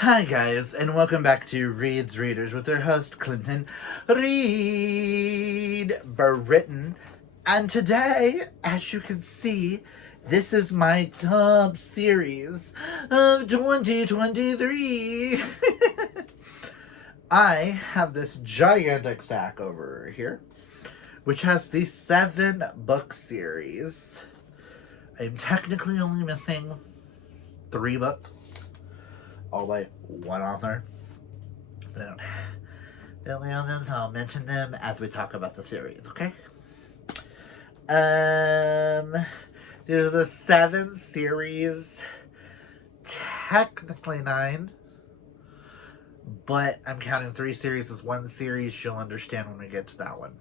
Hi guys, and welcome back to Reed's Readers with their host Clinton Reed Britton. And today, as you can see, this is my top series of 2023. I have this gigantic stack over here, which has the 7-book series. I'm technically only missing 3 books, all by one author. But I don't really on them, so I'll mention them as we talk about the series, okay? There's the 7 series, technically 9, but I'm counting 3 series as 1 series. You'll understand when we get to that one.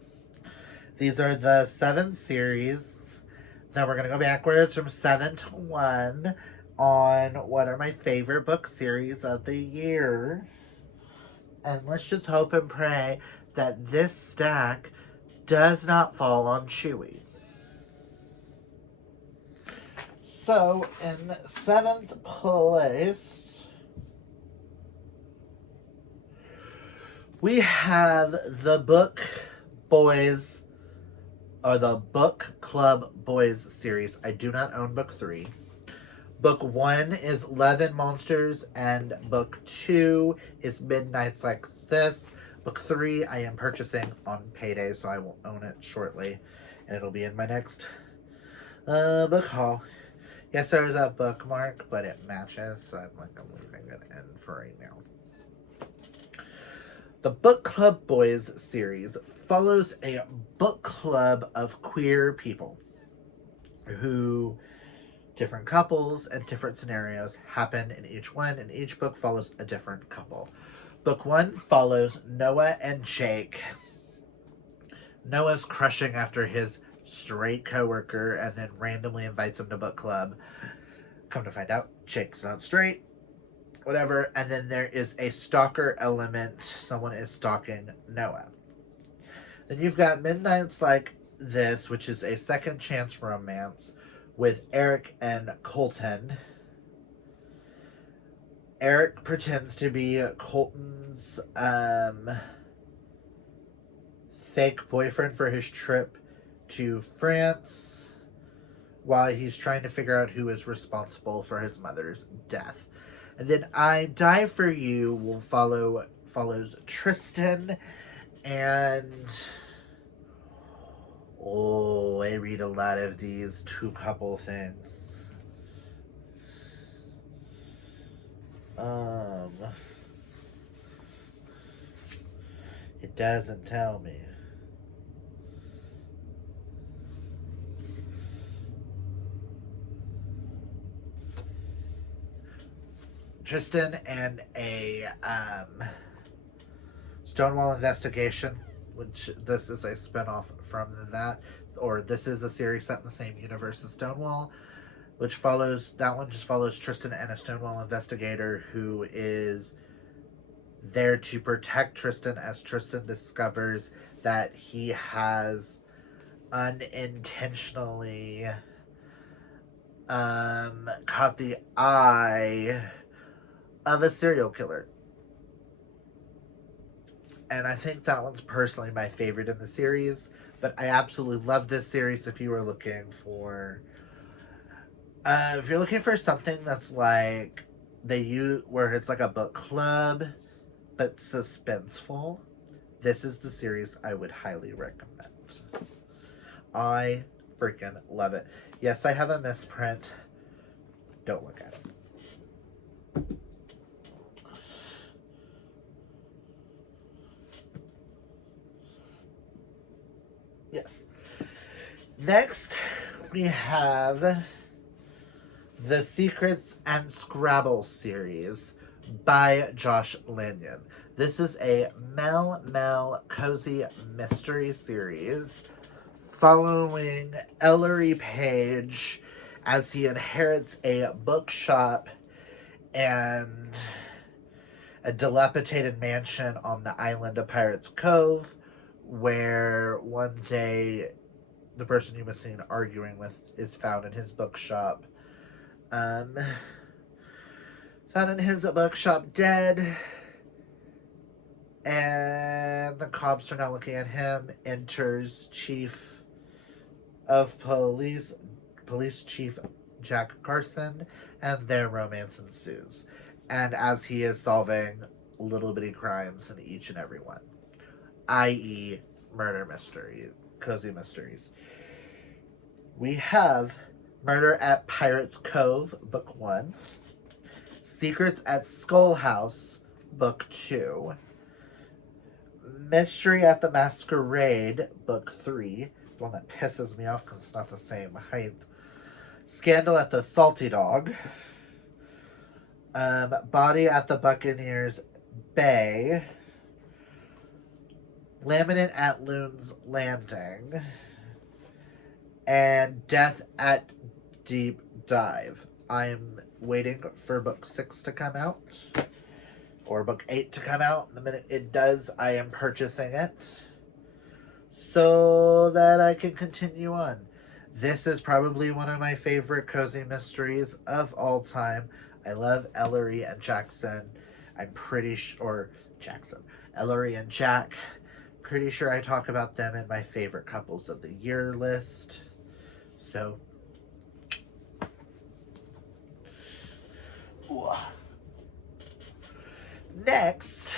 These are the 7 series. Now we're gonna go backwards from 7 to 1 on what are my favorite book series of the year. And let's just hope and pray that this stack does not fall on Chewy. So, in 7th place, we have the Book Boys, or the Book Club Boys series. I do not own book 3. Book 1 is Love and Monsters, and book 2 is Midnights Like This. Book 3 I am purchasing on payday, so I will own it shortly, and it'll be in my next book haul. Yes, there is a bookmark, but it matches, so I'm leaving it in for right now. The Book Club Boys series follows a book club of queer people who different couples and different scenarios happen in each one, and each book follows a different couple. Book 1 follows Noah and Jake. Noah's crushing after his straight coworker and then randomly invites him to book club. Come to find out, Jake's not straight. Whatever. And then there is a stalker element. Someone is stalking Noah. Then you've got Midnights Like This, which is a second chance romance with Eric and Colton. Eric pretends to be Colton's fake boyfriend for his trip to France while he's trying to figure out who is responsible for his mother's death. And then I Die For You will follows Tristan and I read a lot of these 2 couple things. It doesn't tell me. Tristan and a Stonewall Investigation, which this is a spinoff from that, or this is a series set in the same universe as Stonewall, which follows, that one just follows Tristan and a Stonewall investigator who is there to protect Tristan as Tristan discovers that he has unintentionally caught the eye of a serial killer. And I think that one's personally my favorite in the series, but I absolutely love this series if you are looking for if you're looking for something that's like where it's like a book club but suspenseful. This is the series I would highly recommend. I freaking love it. Yes, I have a misprint. Don't look at it. Yes. Next, we have the Secrets and Scrabble series by Josh Lanyon. This is a Mel cozy mystery series following Ellery Page as he inherits a bookshop and a dilapidated mansion on the island of Pirates Cove, where one day the person he was seen arguing with is found in his bookshop. Found in his bookshop dead, and the cops are now looking at him. Enters Chief of Police Chief Jack Carson, and their romance ensues. And as he is solving little bitty crimes in each and every one, i.e., murder mysteries, cozy mysteries. We have Murder at Pirates Cove, Book 1, Secrets at Skull House, Book 2, Mystery at the Masquerade, Book 3, the one that pisses me off because it's not the same height, Scandal at the Salty Dog, Body at the Buccaneers Bay, Laminate at Loon's Landing, and Death at Deep Dive. I'm waiting for book 6 to come out, or book 8 to come out. The minute it does, I am purchasing it so that I can continue on. This is probably one of my favorite cozy mysteries of all time. I love Ellery and Jackson. I'm pretty sure, Ellery and Jack. Pretty sure I talk about them in my favorite couples of the year list. So, next,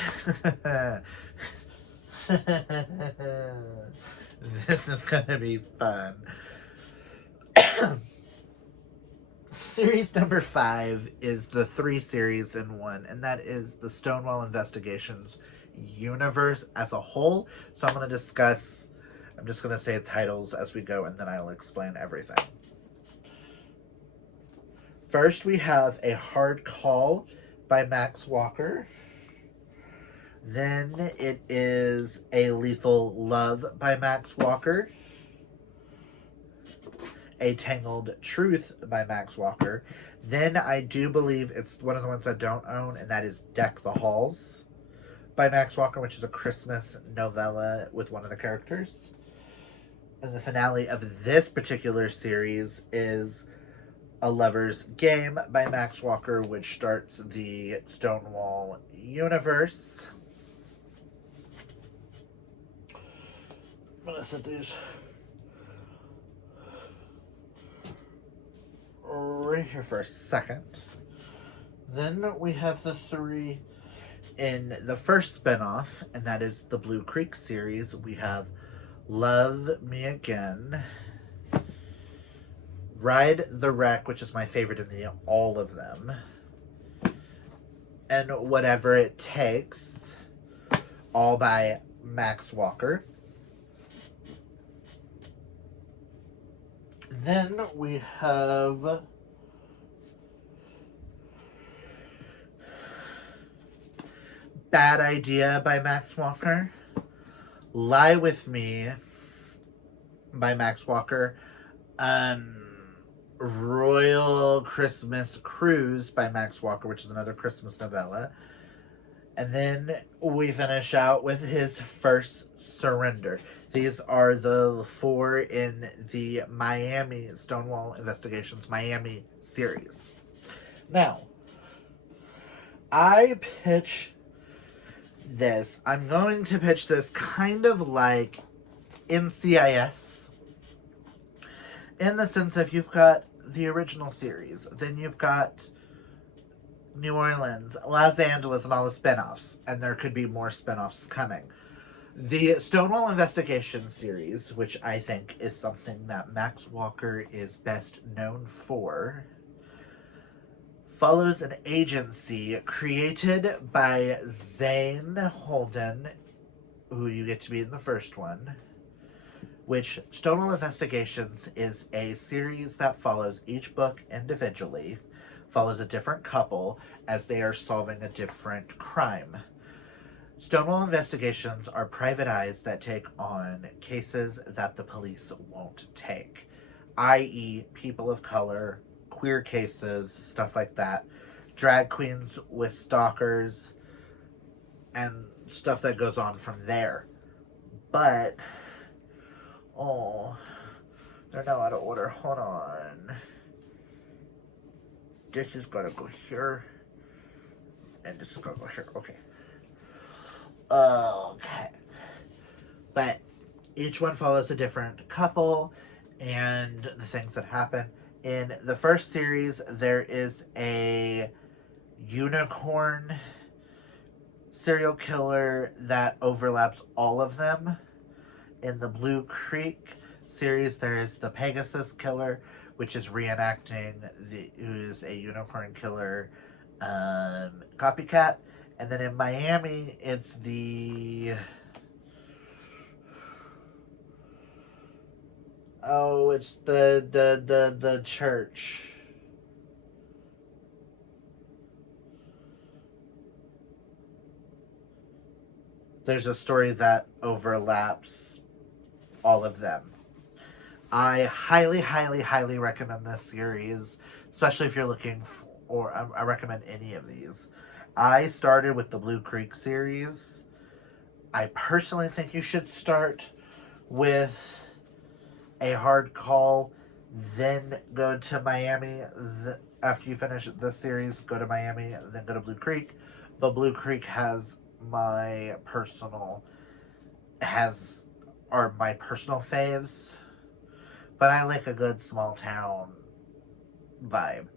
this is gonna be fun. Series number 5 is the 3 series in one, and that is the Stonewall Investigations universe as a whole. So I'm just going to say titles as we go, and then I'll explain everything. First, we have A Hard Call by Max Walker. Then it is A Lethal Love by Max Walker. A Tangled Truth by Max Walker. Then I do believe it's one of the ones I don't own, and that is Deck the Halls by Max Walker, which is a Christmas novella with one of the characters. And the finale of this particular series is A Lover's Game by Max Walker, which starts the Stonewall universe. I'm going to set these right here for a second. Then we have the 3 in the first spinoff, and that is the Blue Creek series. We have Love Me Again, Ride the Wreck, which is my favorite in all of them, and Whatever It Takes, all by Max Walker. Then we have Bad Idea by Max Walker, Lie With Me by Max Walker, Royal Christmas Cruise by Max Walker, which is another Christmas novella. And then we finish out with his first Surrender. These are the 4 in the Miami Stonewall Investigations Miami series. Now, I'm going to pitch this kind of like NCIS, in the sense of you've got the original series, then you've got New Orleans, Los Angeles, and all the spinoffs, and there could be more spinoffs coming. The Stonewall Investigation series, which I think is something that Max Walker is best known for, follows an agency created by Zane Holden, who you get to be in the first one, which Stonewall Investigations is a series that follows each book individually, follows a different couple as they are solving a different crime. Stonewall Investigations are private eyes that take on cases that the police won't take, i.e. people of color, queer cases, stuff like that, drag queens with stalkers, and stuff that goes on from there. But, they're now out of order. Hold on. This is gonna go here. And this is gonna go here. Okay. Okay. But each one follows a different couple and the things that happen. In the first series, there is a unicorn serial killer that overlaps all of them. In the Blue Creek series, there is the Pegasus killer, which is reenacting who is a unicorn killer copycat. And then in Miami, it's it's the church. There's a story that overlaps all of them. I highly, highly, highly recommend this series, especially if you're looking for, or I recommend any of these. I started with the Blue Creek series. I personally think you should start with A Hard Call, then go to Miami. After you finish this series, go to Miami, then go to Blue Creek. But Blue Creek are my personal faves. But I like a good small town vibe.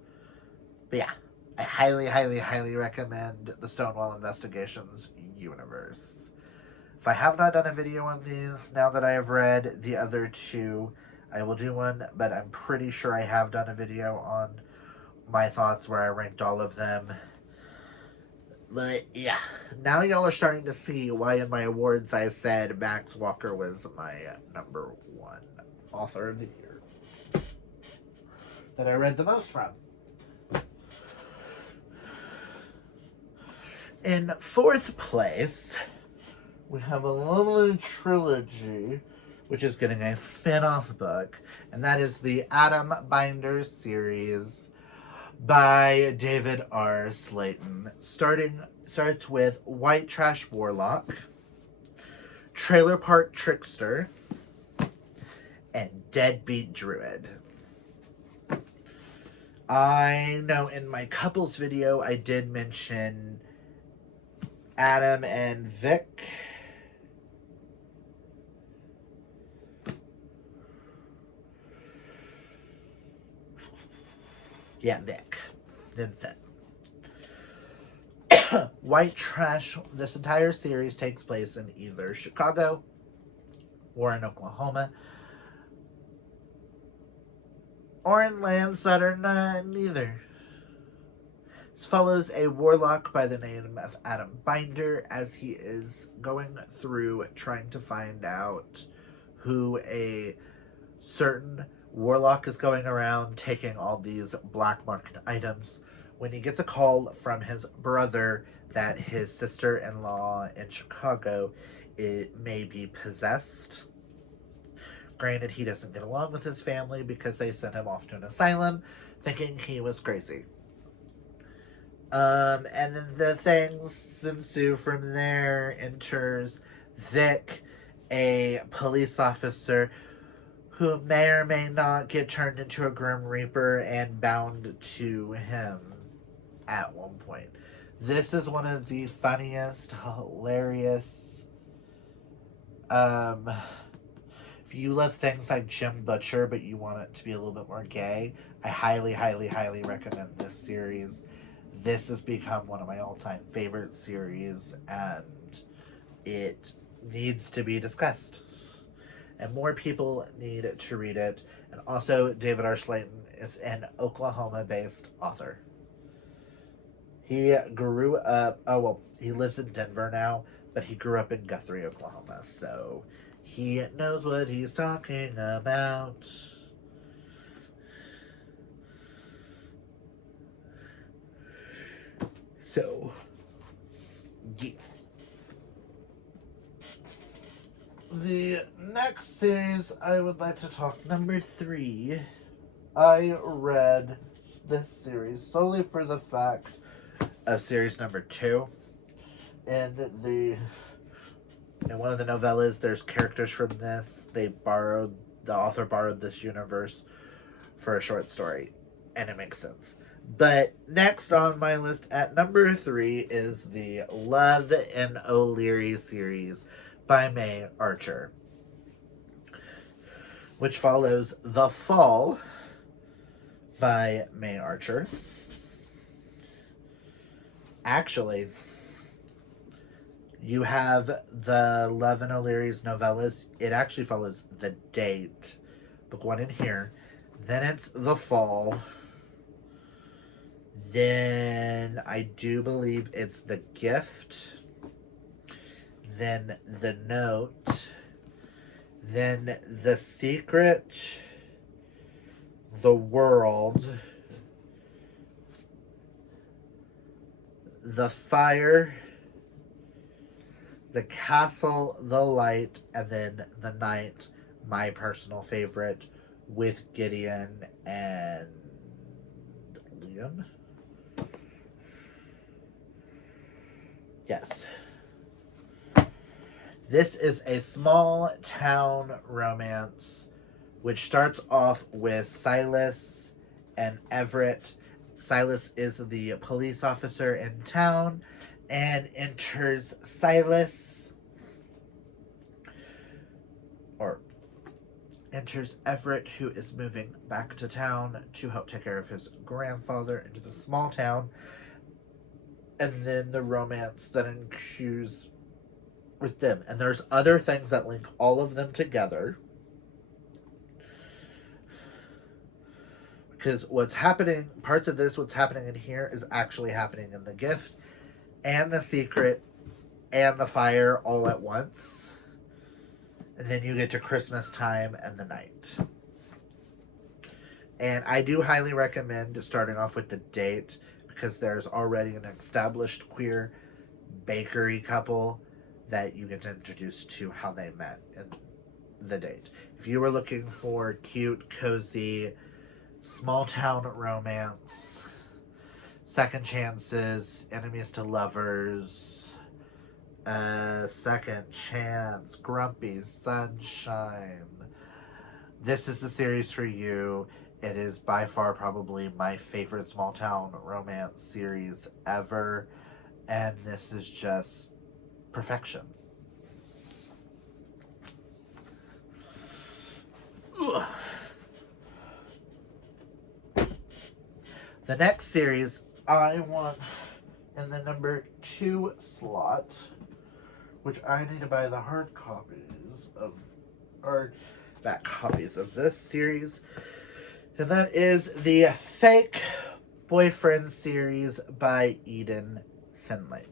But yeah, I highly, highly, highly recommend the Stonewall Investigations universe. If I have not done a video on these, now that I have read the other two, I will do one, but I'm pretty sure I have done a video on my thoughts where I ranked all of them. But yeah, now y'all are starting to see why in my awards I said Max Walker was my number one author of the year that I read the most from. In fourth place, we have a lovely trilogy, which is getting a spin-off book, and that is the Adam Binder series by David R. Slayton. Starts with White Trash Warlock, Trailer Park Trickster, and Deadbeat Druid. I know in my couples video I did mention Adam and Vic. Yeah, Vic. Vincent. White Trash, this entire series takes place in either Chicago or in Oklahoma, or in lands that are neither. This follows a warlock by the name of Adam Binder as he is going through trying to find out who a certain warlock is going around taking all these black market items when he gets a call from his brother that his sister-in-law in Chicago may be possessed. Granted, he doesn't get along with his family because they sent him off to an asylum thinking he was crazy. And then the things ensue from there. Enters Vic, a police officer who may or may not get turned into a Grim Reaper and bound to him at one point. This is one of the funniest, hilarious, if you love things like Jim Butcher but you want it to be a little bit more gay, I highly, highly, highly recommend this series. This has become one of my all-time favorite series, and it needs to be discussed. And more people need to read it. And also, David R. Slayton is an Oklahoma-based author. He grew up, he lives in Denver now, but he grew up in Guthrie, Oklahoma. So he knows what he's talking about. So, yes. The next series I would like to talk, number 3. I read this series solely for the fact of series number 2. In one of the novellas, there's characters from this. The author borrowed this universe for a short story, and it makes sense. But next on my list at number 3 is the Love and O'Leary series by May Archer, which follows The Fall by May Archer. Actually, you have the Love and O'Leary's novellas. It actually follows The Date, book 1 in here. Then it's The Fall. Then I do believe it's The Gift. Then The Note. Then The Secret. The World. The Fire. The Castle, The Light, and then The Night, my personal favorite, with Gideon and Liam. Yes. This is a small town romance which starts off with Silas and Everett. Silas is the police officer in town and enters Everett, who is moving back to town to help take care of his grandfather, into the small town. And then the romance that ensues with them. And there's other things that link all of them together. Because what's happening in here is actually happening in The Gift and The Secret and The Fire all at once. And then you get to Christmas time and The Night. And I do highly recommend starting off with The Date, because there's already an established queer bakery couple that you get introduced to how they met in The Date. If you were looking for cute, cozy, small town romance, second chances, enemies to lovers, second chance, grumpy sunshine, this is the series for you. It is by far probably my favorite small town romance series ever, and this is just perfection. Ugh. The next series I want in the number 2 slot, which I need to buy the hardback copies of this series, and that is the Fake Boyfriend series by Eden Finlay.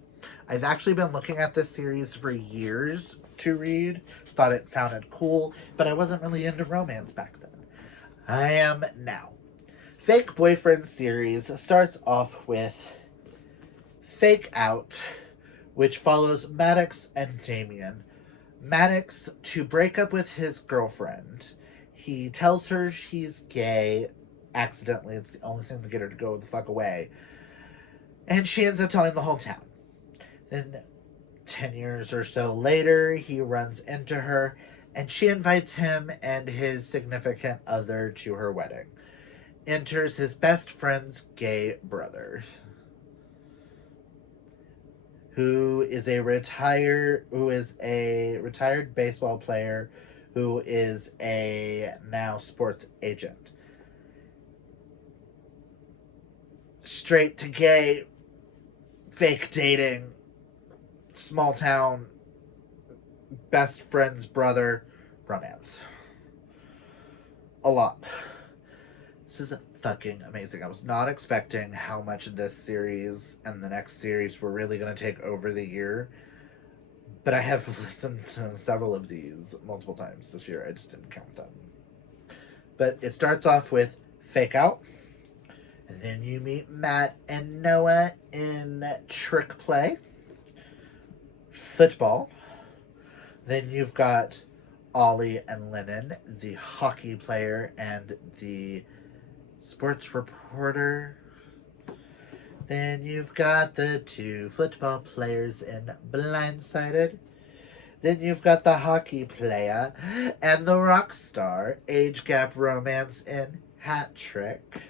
I've actually been looking at this series for years to read. Thought it sounded cool, but I wasn't really into romance back then. I am now. Fake Boyfriend series starts off with Fake Out, which follows Maddox and Damien. Maddox, to break up with his girlfriend, he tells her he's gay accidentally. It's the only thing to get her to go the fuck away. And she ends up telling the whole town. Then 10 years or so later, he runs into her, and she invites him and his significant other to her wedding. Enters his best friend's gay brother, who is a retired baseball player, who is a now sports agent. Straight to gay, fake dating, small town, best friend's brother romance. A lot. This is fucking amazing. I was not expecting how much this series and the next series were really going to take over the year. But I have listened to several of these multiple times this year. I just didn't count them. But it starts off with Fake Out. And then you meet Matt and Noah in Trick Play. Football. Then you've got Ollie and Lennon, the hockey player and the sports reporter. Then you've got the 2 football players in Blindsided. Then you've got the hockey player and the rock star age gap romance in Hat Trick.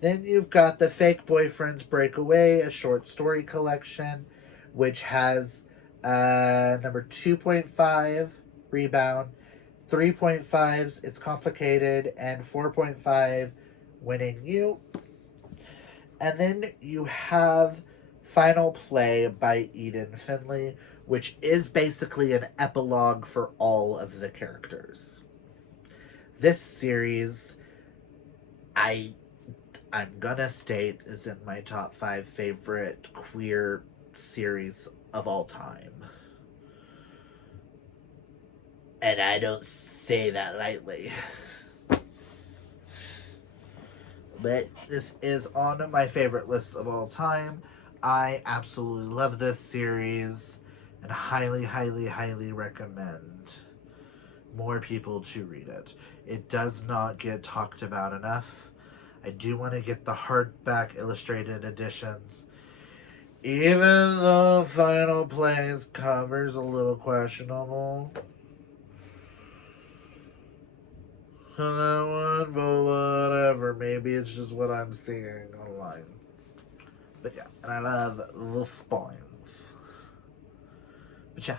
Then you've got the Fake Boyfriends Break Away, a short story collection, which has number 2.5 Rebound, 3.5's It's Complicated, and 4.5 Winning You. And then you have Final Play by Eden Finley, which is basically an epilogue for all of the characters. This series, I'm gonna state, is in my top 5 favorite queer series of all time. And I don't say that lightly. But this is on my favorite list of all time. I absolutely love this series and highly, highly, highly recommend more people to read it. It does not get talked about enough. I do want to get the hardback illustrated editions. Even though Final Play's cover's a little questionable. That one, but whatever. Maybe it's just what I'm seeing online. But yeah, and I love the spines. But yeah.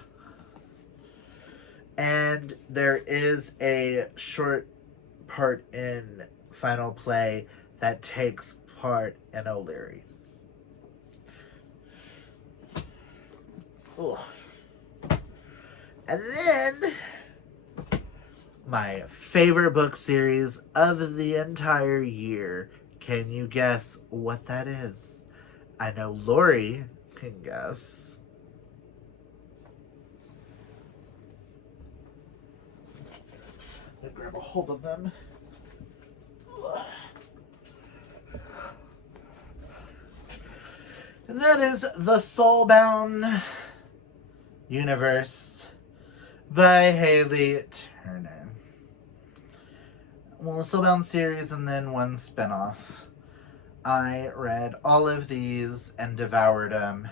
And there is a short part in Final Play that takes part in O'Leary. Ugh. And then my favorite book series of the entire year. Can you guess what that is? I know Lori can guess. Let me grab a hold of them. And that is The Soulbound Universe by Haley Turner. Well, a Soulbound series and then one spinoff. I read all of these and devoured them.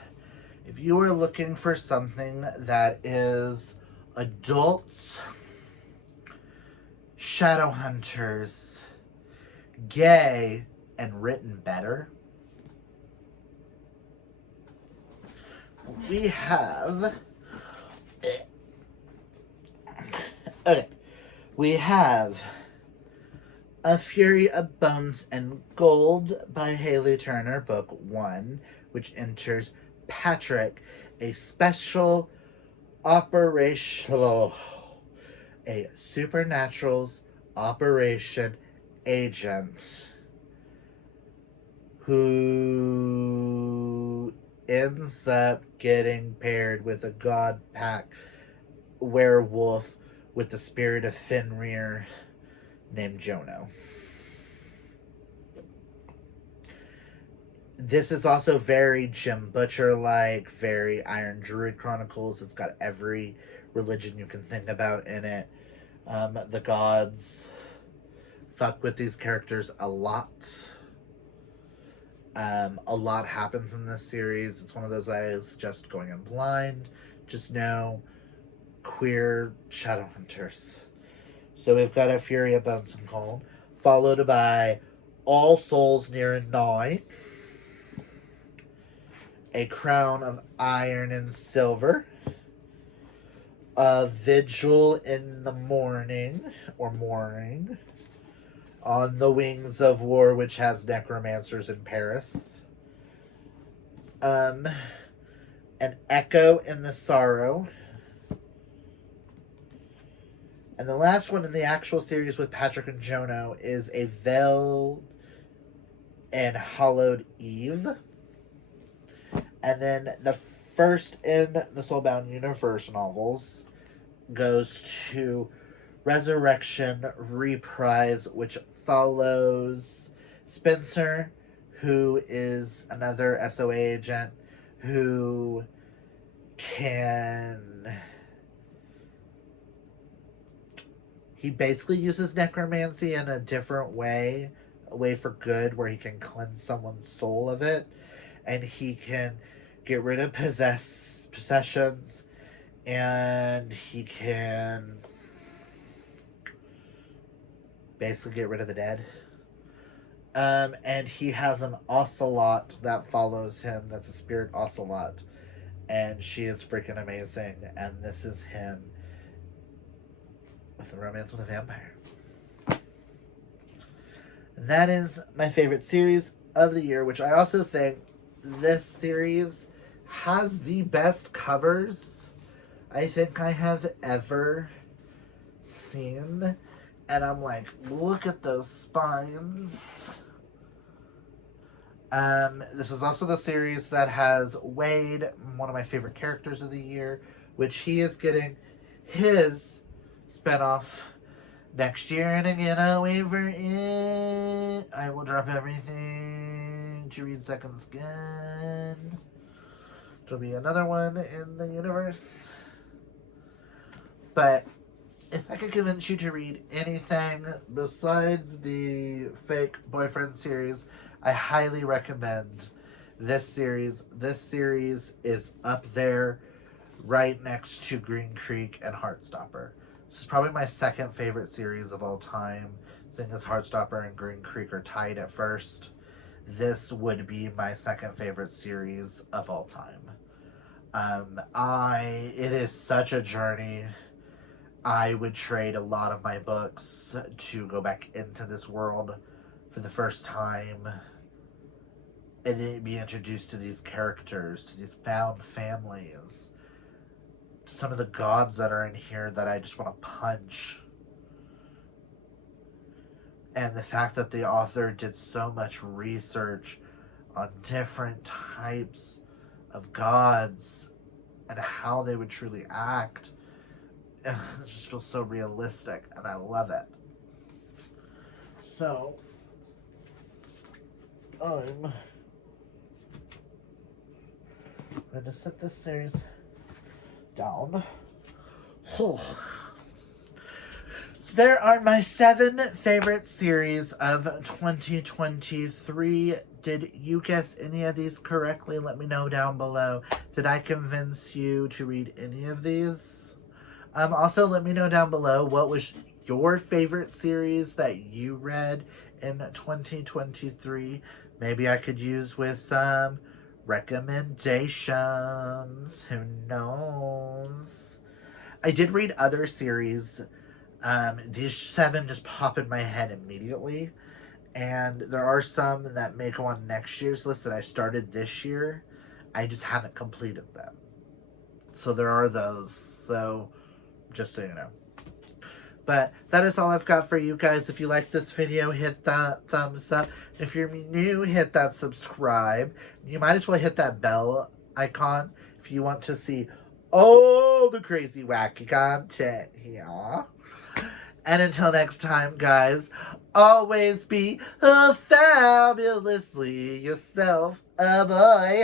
If you are looking for something that is adult, shadow hunters, gay, and written better, we have... Okay. We have A Fury of Bones and Gold by Haley Turner, Book 1, which enters Patrick, a special operational, a supernaturals operation agent who ends up getting paired with a god pack werewolf with the spirit of Fenrir named Jono. This is also very Jim Butcher-like, very Iron Druid Chronicles. It's got every religion you can think about in it. The gods fuck with these characters a lot. A lot happens in this series. It's one of those I suggest going in blind. Just know queer shadow hunters. So we've got A Fury of Bones and Gold, followed by All Souls Near and Nigh, A Crown of Iron and Silver, A Vigil in the Morning, or Morning, On the Wings of War, which has necromancers in Paris, An Echo in the Sorrow, and the last one in the actual series with Patrick and Jono is A Veiled and Hallowed Eve. And then the first in the Soulbound Universe novels goes to Resurrection Reprise, which follows Spencer, who is another SOA agent who can... He basically uses necromancy in a different way, a way for good, where he can cleanse someone's soul of it, and he can get rid of possessions, and he can basically get rid of the dead. And he has an ocelot that follows him. That's a spirit ocelot, and she is freaking amazing. And this is him with a romance with a vampire. That is my favorite series of the year, which I also think this series has the best covers I think I have ever seen. And I'm like, look at those spines. This is also the series that has Wade, one of my favorite characters of the year, which he is getting his spinoff next year. And again, I'll wait for it. I will drop everything to read Second Skin. There'll be another one in the universe. But if I could convince you to read anything besides the fake boyfriend series, I highly recommend this series. This series is up there right next to Green Creek and Heartstopper. This is probably my second favorite series of all time, seeing as Heartstopper and Green Creek are tied at first. This would be my second favorite series of all time. It is such a journey. I would trade a lot of my books to go back into this world for the first time and be introduced to these characters, to these found families, to some of the gods that are in here that I just want to punch. And the fact that the author did so much research on different types of gods and how they would truly act, it just feels so realistic, and I love it. So, I'm going to set this series down. So there are my 7 favorite series of 2023. Did you guess any of these correctly? Let me know down below. Did I convince you to read any of these? Also, let me know down below what was your favorite series that you read in 2023. Maybe I could use with some recommendations. Who knows? I did read other series. These 7 just pop in my head immediately. And there are some that may go on next year's list that I started this year. I just haven't completed them. So there are those. So, just so you know. But that is all I've got for you guys. If you like this video, hit that thumbs up. If you're new, hit that subscribe. You might as well hit that bell icon if you want to see all the crazy wacky content here. And until next time, guys, always be fabulously yourself, a boy.